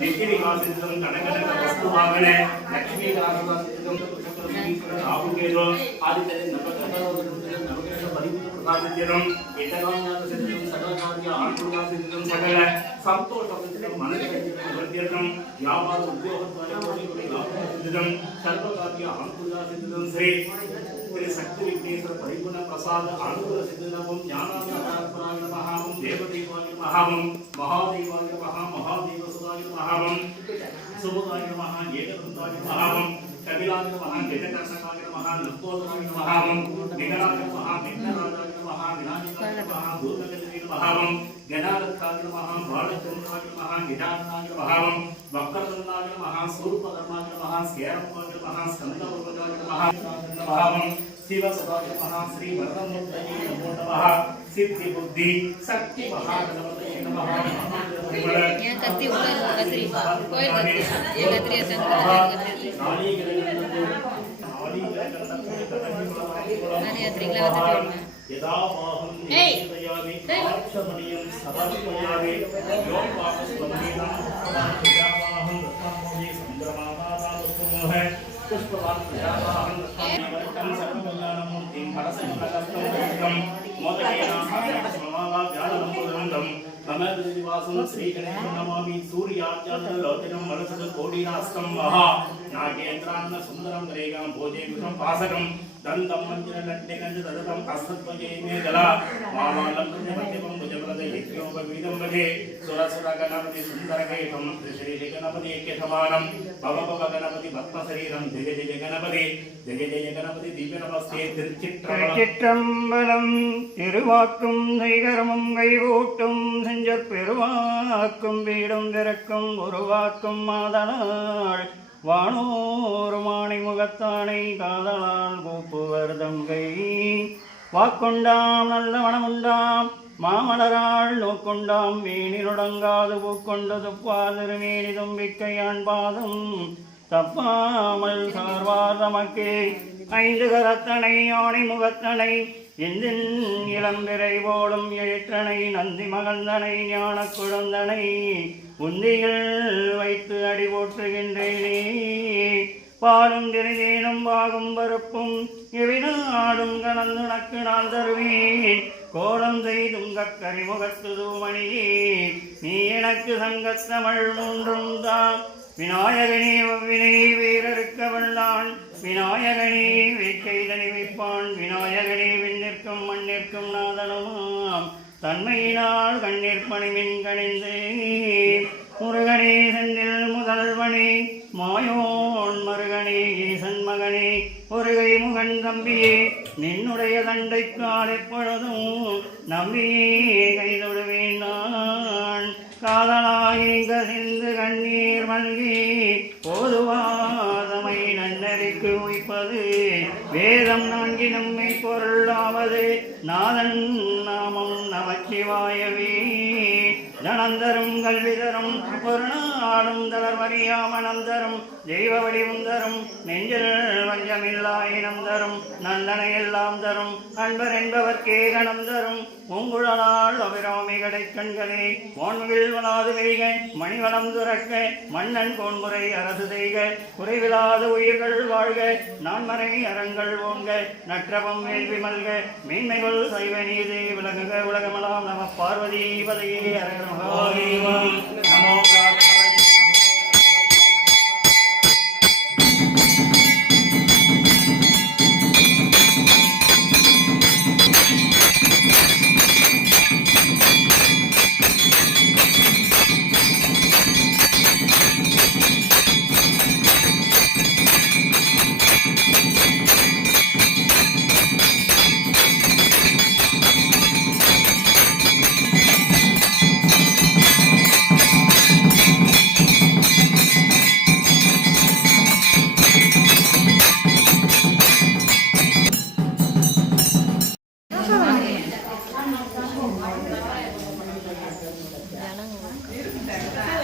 नित्यनिवासितं कनकनक वस्तुवाहन लक्ष्मीकारवासितं राहुकेतु आदित्य नवग्रह परिपूर्ण प्रसादितं एतगान्यासितं सर्वकार्य आनुकूल्यसितं सकल संतोषसितं मनोरञ्जनं व्यापार उद्योगद्वारा सर्वकार्य आनुकूल्यसितं श्री शक्ति विघ्नेश्वर परिपूर्ण प्रसाद अनुकूल सिद्धनमं ज्ञानानंदपराय नमः देवदेवाय नमः महादेवाय नमः महादेवसुताय नमः सुभगाय नमः एकदन्ताय नमः कपिलाय नमः गजकर्णकाय नमः लंबोदराय नमः निगराय नमः विघ्नराजाय नमः विनायकाय नमः भूतगणाय नमः गणारक्षाय नमः बालचन्द्राय नमः गजाननाय नमः वक्रतुण्डाय नमः सूर्पकर्माय नमः स्केरमाय नमः स्कन्दवर्गाय नमः शिवसुताय नमः श्री वरदमूर्तये नमो नमः सिद्धि बुद्धि शक्ति महागणपतये नमः ये कत्ती उधर कतरी कोई कतरी ये कतरी चंद्र नानी अत्रिगला वतटोल यदा माहं निवेदयामि आक्षमणीयं समर्पयामि यों पापस्वमीनं प्रजावाहं रत्नमोहि संभ्रमापादालोकमोह पुष्पवान् प्रजावाहं रत्नमोहितं सर्वकल्याणमूर्तिं परसंकल्पं मोदकेन आनन्दस्ममाला व्यालम्बोदरन्दं कमलनिवासं श्रीगणेशं नमामि सूर्यार्चादलोचनं मनसद कोटिनास्तं महा नागेन्द्रान्न सुन्दरं रेगां भोजेकुशं पासकं दन्तं मञ्जनलड्डेकं ददतं हस्तद्वये मे गला वामालं मध्यमं भुजप्रद यज्ञोपवीदं भजे सुरसुरगणपति सुन्दरकेतं श्रीगणपति ऐक्यसमानं भवभवगणपति भक्तशरीरं जय जय गणपति दिव्य नमस्ते திருச்சிற்றம்பலம் திருவாக்கும் தைகரமும் கைகூட்டும் செஞ்சற் பெருவாக்கும் வீடும் திறக்கும் உருவாக்கும் மாதனாள் வானோர் மாணி முகத்தானை காதலால் கூப்புவர் தங்கை வாக்கொண்டாம் நல்ல வனமுண்டாம் மாமலராள் நோக்கொண்டாம் வீணினுடங்காது பூக்கொண்டு துப்பாதிருமேனி தும்பிக்கையான் பாதம் தப்பாமல் சார்வார் தமக்கே ஐந்து கரத்தனை யானை முகத்தனை இந்தின் இளம்பிறை போலும் ஏற்றனை நந்தி மகந்தனை ஞான குழந்தனை உந்தியில் வைத்து அடி போற்றுகின்றேனே பாலும் திரிதேனும் பாகும் பருப்பும் எவினாடும் கலந்துனக்கு நான் தருவேன் கோலம் செய்தும் கக்கரி முகத்து தூமணியே நீ எனக்கு சங்கத்தமிழ் மூன்றும் தான் விநாயகனே வினை வீரருக்க வல்லான் விநாயகனே வேட்கைதனை வைப்பான் விநாயகனே விண்ணிற்கும் மண்ணிற்கும் நாதனுமாம் தன்மையினால் கண்ணீர் பணிமின் கணிந்தே முருகனே செந்தில் முதல்வனே மாயோன் மருகனே ஈசன் மகனே ஒருகை முகன் தம்பியே நின்னுடைய தண்டைக்கால் எப்பொழுதும் நம்பியே கைதொடுவேன் நான் காதலாகி கசிந்து கண்ணீர் மல்கி போதுவாதமை நன்னறிக்கு உய்ப்பது வேதம் நான்கி நம்மை பொருளாவது நாதன் நாமம் நமச்சிவாயவே தனந்தரும் கல்வி தரும் ஒரு நாளும் தளர்வறியாமனம் தரும் தெய்வ வடிவும் தரும் நெஞ்சில் வஞ்சமில்லா இனம் தரும் நல்லனை எல்லாம் தரும் அன்பர் என்பவர்க்கே கணம் தரும் பூங்குழலால் அபிராமி கடை கண்களே வான்மில் வளாது வெய்க மணிவளம் துறக்க மன்னன் கோன்முறை அரசு செய்க குறைவிலாத உயிர்கள் வாழ்க நான்மறை அறங்கள் ஓங்க நற்றவம் வேள்வி மல்க மேன்மைகள் சைவ நீதி விலகுக உலகமெல்லாம் நம பார்வதி பதையே அரகர மகாதேவம் நமோ